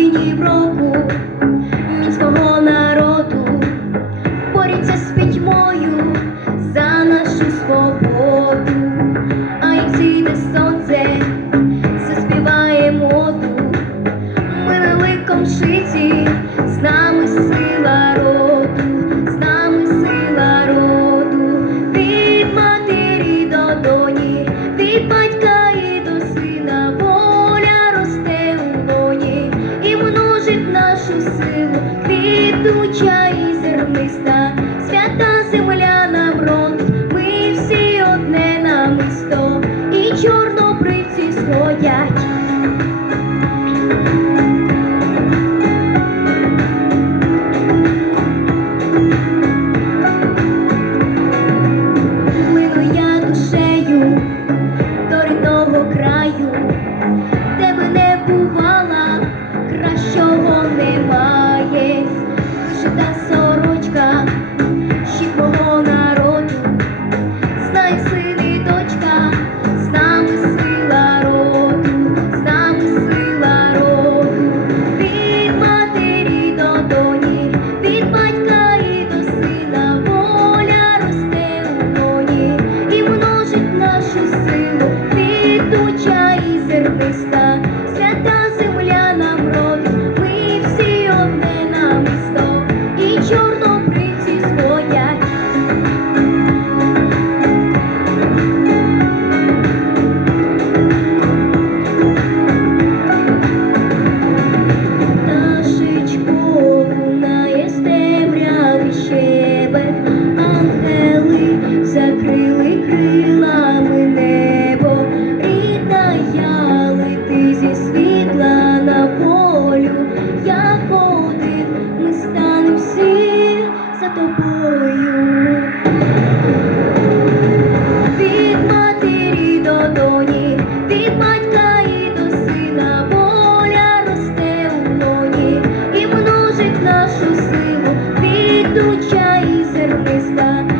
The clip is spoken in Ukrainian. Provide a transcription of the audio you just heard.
Європу, народу, боріться з пітьмою за нашу свободу. gusto love.